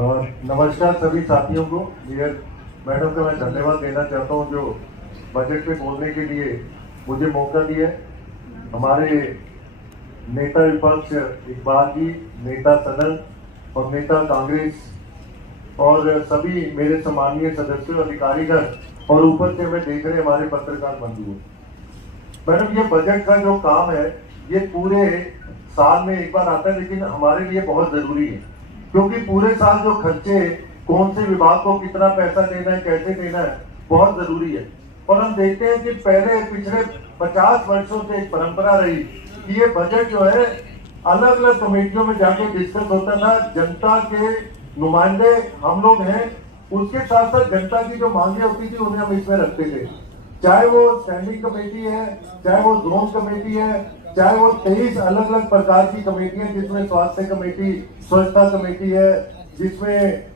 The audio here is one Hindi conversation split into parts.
और नमस्कार सभी साथियों को। डियर मैडम का मैं धन्यवाद देना चाहता हूं जो बजट पे बोलने के लिए मुझे मौका दिया। हमारे नेता विपक्ष इकबाल जी, नेता सदन और नेता कांग्रेस और सभी मेरे सम्मानीय सदस्यों, अधिकारीगण और ऊपर से मैं देख रहे हमारे पत्रकार बंधु। मैडम, ये बजट का जो काम है ये पूरे साल में एक बार आता है, लेकिन हमारे लिए बहुत जरूरी है क्योंकि पूरे साल जो खर्चे कौन से विभाग को कितना पैसा देना है, कैसे देना है, बहुत जरूरी है। और हम देखते हैं कि पहले पिछले 50 वर्षों से एक परंपरा रही कि ये बजट जो है अलग अलग कमेटियों में जाके डिस्कस होता था। जनता के नुमाइंदे हम लोग हैं, उसके साथ साथ जनता की जो मांगे होती थी उन्हें हम इसमें रखते थे। चाहे वो स्टैंडिंग कमेटी है, चाहे वो जोन कमेटी है, चाहे वो 23 अलग अलग प्रकार की कमेटियां जिसमें स्वास्थ्य कमेटी, स्वच्छता कमेटी है, जिसमें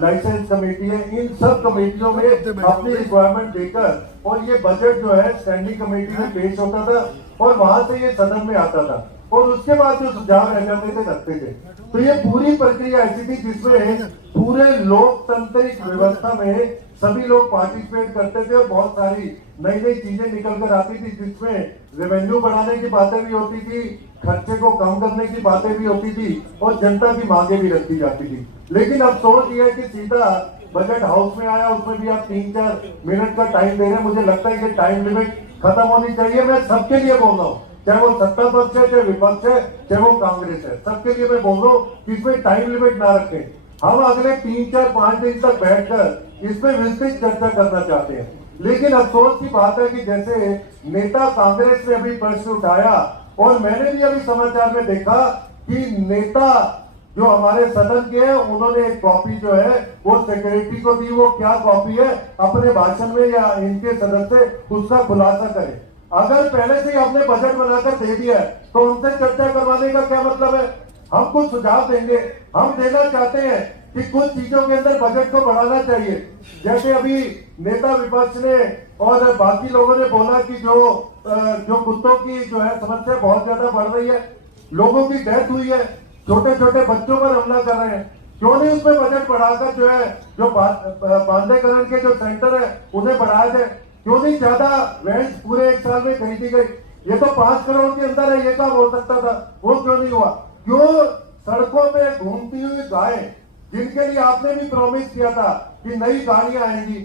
लाइसेंस कमेटी है, इन सब कमेटियों में अपनी रिक्वायरमेंट देकर और ये बजट जो है स्टैंडिंग कमेटी में पेश होता था और वहां से ये सदन में आता था और उसके बाद जो सुझाव रह जाते थे रखते थे। तो ये पूरी प्रक्रिया ऐसी थी जिसमें पूरे लोकतांत्रिक व्यवस्था में सभी लोग पार्टिसिपेट करते थे और बहुत सारी नई नई चीजें निकल कर आती थी, जिसमें रेवेन्यू बढ़ाने की बातें भी होती थी, खर्चे को कम करने की बातें भी होती थी और जनता की मांगे भी रखी जाती थी। लेकिन अफसोस ये है कि सीधा बजट हाउस में आया, उसमें भी आप 3-4 मिनट का टाइम दे रहे हैं। मुझे लगता है कि टाइम लिमिट खत्म होनी चाहिए। मैं सबके लिए बोल रहा हूँ, चाहे वो सत्ता पक्ष है, चाहे विपक्ष है, चाहे वो कांग्रेस है, सबके लिए मैं बोल रहा हूँ कि इसमें टाइम लिमिट ना रखें। हम अगले 3-4-5 दिन तक बैठकर इसमें विस्तृत चर्चा करना चाहते हैं। लेकिन अफसोस की बात है कि जैसे नेता कांग्रेस ने अभी प्रश्न उठाया और मैंने भी अभी समाचार में देखा कि नेता जो हमारे सदन के हैं उन्होंने एक कॉपी जो है वो सेक्रेटरी को दी। वो क्या कॉपी है अपने भाषण में या इनके सदस्य उसका खुलासा करें। अगर पहले से आपने बजट बनाकर दे दिया है तो उनसे चर्चा करवाने का क्या मतलब है? हम कुछ सुझाव देंगे, हम देना चाहते हैं कि कुछ चीजों के अंदर बजट को बढ़ाना चाहिए। जैसे अभी नेता विपक्ष ने और बाकी लोगों ने बोला कि जो कुत्तों की जो है समस्या बहुत ज्यादा बढ़ रही है, लोगों की डेथ हुई है, छोटे छोटे बच्चों पर हमला कर रहे हैं, क्यों नहीं उसमें बजट बढ़ाकर जो है जो बांधेकरण के जो सेंटर है उन्हें बढ़ाया जाए? क्यों नहीं ज्यादा वैंस पूरे एक साल में खरीदी गई? ये तो 5 करोड़ के अंदर है, ये काम हो सकता था, वो क्यों नहीं हुआ? क्यों सड़कों में घूमती हुई गाय जिनके लिए आपने भी प्रॉमिस किया था कि नई गाड़ियां आएंगी,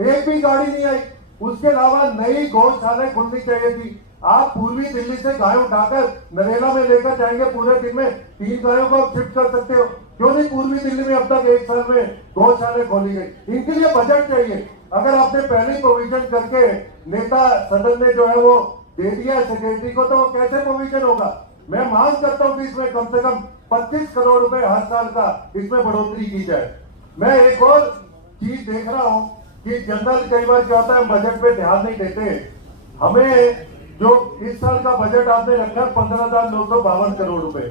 एक भी गाड़ी नहीं आई। उसके अलावा नई गौशालाएं खुलनी चाहिए थी। आप पूर्वी दिल्ली से गाय उठाकर नरेला में लेकर जाएंगे, पूरे दिन में 3 गायों को आप शिफ्ट कर सकते हो। क्यों नहीं पूर्वी दिल्ली में अब तक 1 साल में गौशालाएं खोली गई? इनके लिए बजट चाहिए। अगर आपने पहले प्रोविजन करके नेता सदन ने जो है वो दे दिया सेक्रेटरी को, तो कैसे प्रोविजन होगा? मैं मांग करता हूं कि इसमें कम से कम 25 करोड़ रुपए हर साल का इसमें बढ़ोतरी की जाए। मैं एक और चीज देख रहा हूं कि जनरल कई बार क्या होता है, बजट पे ध्यान नहीं देते। हमें जो इस साल का बजट आपने रखा 15,952 करोड़ रुपए,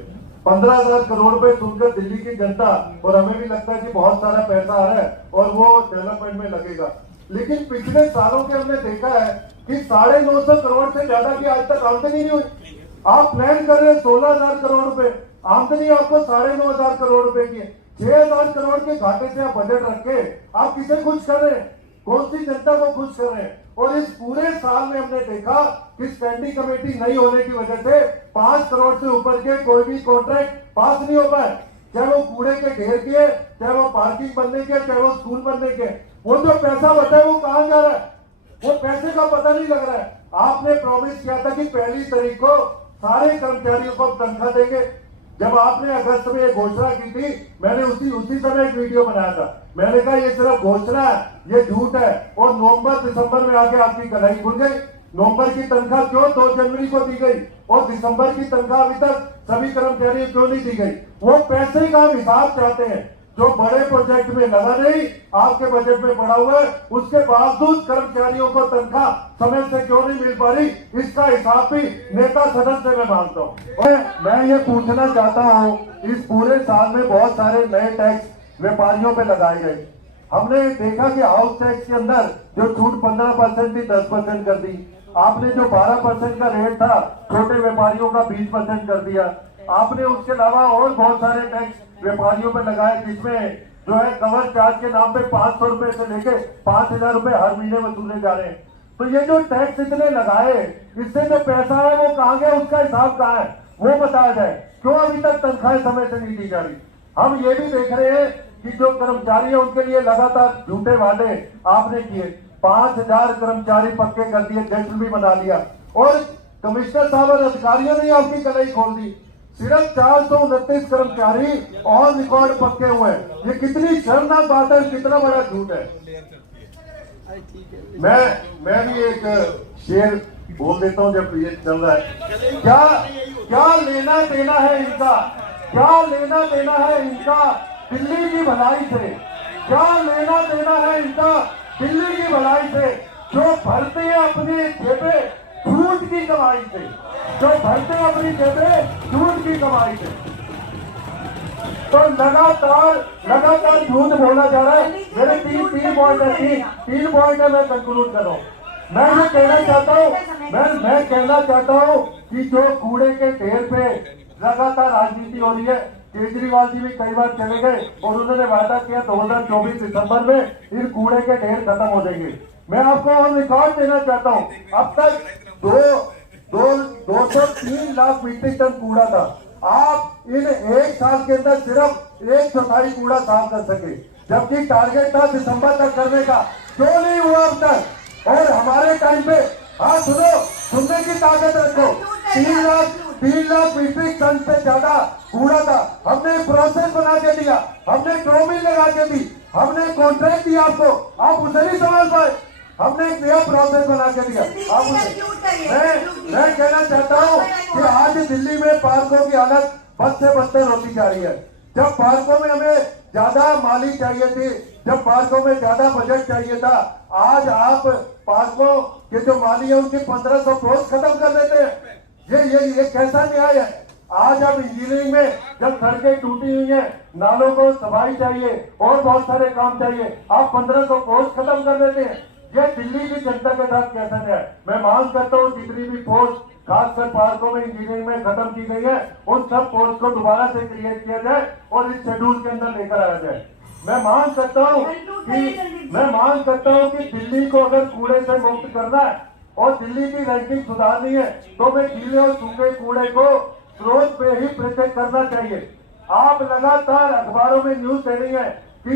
15,000 करोड़ रुपए सुनकर दिल्ली की जनता और हमें भी लगता है कि बहुत सारा पैसा आ रहा है और वो डेवलपमेंट में लगेगा। लेकिन पिछले सालों के हमने देखा है कि 950 करोड़ से ज्यादा की आज तक आमदनी नहीं हुई। आप प्लान कर रहे हैं 16,000 करोड़ रुपए, आमदनी आपको 9,500 करोड़ रुपए की है। 6,000 करोड़ के घाटे से आप बजट रख के आप किसे खुश कर रहे हैं? कौन सी जनता को खुश कर रहे हैं? और इस पूरे साल में हमने देखा कि स्टैंडिंग कमेटी नहीं होने की वजह से 5 करोड़ से ऊपर के कोई भी कॉन्ट्रैक्ट पास नहीं हो पाए। चाहे वो कूड़े के ढेर के, चाहे वो पार्किंग बनने के, चाहे वो स्कूल बनने के। वो जो पैसा बचा है वो कहां जा रहा है? वो पैसे का पता नहीं लग रहा है। आपने प्रॉमिस किया था कि 1 तारीख को सारे कर्मचारियों को तनख्वाह देंगे। जब आपने अगस्त में ये घोषणा की थी, मैंने उसी समय एक वीडियो बनाया था। मैंने कहा ये सिर्फ घोषणा है, ये झूठ है। और नवंबर-दिसंबर में आके आपकी कलाई खुल गई। नवंबर की तनख्वाह क्यों 2 जनवरी को दी गई और दिसंबर की तनख्वाह अभी तक सभी कर्मचारियों क्यों नहीं दी गई? वो पैसे का हम हिसाब चाहते हैं जो बड़े प्रोजेक्ट में लगा नहीं, आपके बजट में पड़ा हुआ है, उसके बावजूद कर्मचारियों को तनख्वाह समय से क्यों नहीं मिल पा रही, इसका हिसाब भी नेता सदन से मैं मांगता हूँ। मैं ये पूछना चाहता हूँ, इस पूरे साल में बहुत सारे नए टैक्स व्यापारियों पे लगाए गए। हमने देखा कि हाउस टैक्स के अंदर जो छूट 15% थी 10% कर दी। आपने जो 12% का रेट था छोटे व्यापारियों का 20% कर दिया। आपने उसके अलावा और बहुत सारे टैक्स व्यापारियों पर लगाए, जिसमें जो है कवर चार्ज के नाम पे 500 रुपए से लेके 5,000 रुपए हर महीने वसूले जा रहे हैं। तो ये जो टैक्स इतने लगाए, इससे जो पैसा है वो कहाँ गया, उसका हिसाब कहाँ है वो बताया जाए। क्यों अभी तक तनख्वाहें समय से नहीं दी जा रही? हम ये भी देख रहे हैं कि जो कर्मचारी है उनके लिए लगातार झूठे वादे आपने किए। 5,000 कर्मचारी पक्के कर दिए, जश्न भी बना लिया, और कमिश्नर साहब और अधिकारियों ने आपकी कलाई खोल दी। सिर्फ 429 कर्मचारी और रिकॉर्ड पक्के हुए हैं। ये कितनी शर्मनाक बात है, कितना बड़ा झूठ है। मैं भी एक शेर बोल देता हूं जब ये चल रहा है। क्या लेना देना है इनका, क्या लेना देना है इनका दिल्ली की भलाई से, क्या लेना देना है इनका दिल्ली की भलाई से, जो भरते हैं अपनी जेबे झूठ की कमाई से, जो भरते हैं अपनी जेबे झूठ की कमाई से। तो लगातार झूठ बोला जा रहा है। मेरे तीन पॉइंट है, मैं कंक्लूड कर रहा हूँ। मैं ये कहना चाहता हूँ, मैं कहना चाहता हूँ कि जो कूड़े के ढेर पे लगातार राजनीति हो रही है, केजरीवाल जी भी कई बार चले गए और उन्होंने वादा किया 2024 दिसंबर में इन कूड़े के ढेर खत्म हो जाएंगे। मैं आपको और रिकॉर्ड देना चाहता हूँ, अब तक 203 लाख मीट्रिक टन कूड़ा था। आप इन एक साल के अंदर सिर्फ 1/4 कूड़ा साफ कर सके, जबकि टारगेट था दिसंबर तक करने का। क्यों नहीं हुआ अब तक? और हमारे टाइम पे, हाँ सुनो, सुनने की ताकत रखो, 3 लाख मीट्रिक टन से ज्यादा कूड़ा था। हमने प्रोसेस बना के दिया, हमने ट्रोमिल लगा के दी, हमने कॉन्ट्रैक्ट दिया आपको, आप उसे नहीं समझ पाए। हमने एक नया प्रोसेस बना के दिया आप उसे। मैं कहना चाहता हूँ कि आज दिल्ली में पार्कों की हालत बद से बदतर होती जा रही है। जब पार्कों में हमें ज्यादा माली चाहिए थी, जब पार्कों में ज्यादा बजट चाहिए था, आज आप पार्कों के जो माली है उनके 1500 पोस्ट खत्म कर देते हैं। ये कैसा न्याय है? आज अब इंजीनियरिंग में जब सड़कें टूटी हुई हैं, नालों को सफाई चाहिए और बहुत सारे काम चाहिए, आप 1500 पोस्ट खत्म कर देते हैं। ये दिल्ली की जनता के साथ कैसा न्याय? मैं मांग करता हूँ जितनी भी पोस्ट खासकर पार्कों में इंजीनियरिंग में खत्म की गई है, उन सब पोस्ट को दोबारा से क्रिएट किया जाए और इस शेड्यूल के अंदर लेकर आया जाए। मैं मांग करता हूँ कि दिल्ली को अगर कूड़े से मुक्त करना है और दिल्ली की रैंकिंग सुधारनी है, तो मैं गीले और सूखे कूड़े को स्रोत पे ही पृथक करना चाहिए। आप लगातार अखबारों में न्यूज दे रही है कि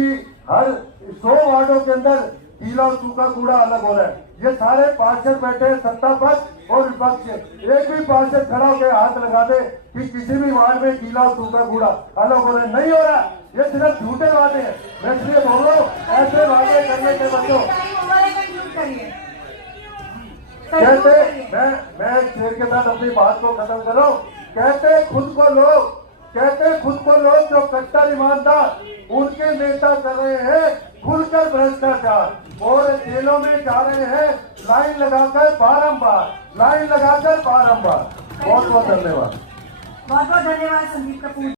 हर 100 वार्डों के अंदर गीला और सूखा कूड़ा अलग हो रहा है। ये सारे पार्षद बैठे हैं, सत्ता पक्ष और विपक्ष। एक भी पार्षद खड़ा होकर हाथ लगा दे कि किसी भी वार्ड में गीला और सूखा कूड़ा अलग हो रहा है। नहीं हो रहा, ये सिर्फ झूठे वादे हैं। मैं इसलिए बोल रहा हूँ, ऐसे वादे करने के बच्चों कहते, मैं शेर के साथ अपनी बात को खत्म कर रहा हूँ। कहते खुद को लोग जो कट्टर ईमानदार उनके नेता कर रहे हैं खुलकर भ्रष्टाचार और जेलों में जा रहे हैं लाइन लगाकर बारंबार। बहुत बहुत धन्यवाद। बहुत बहुत धन्यवाद संदीप कपूर।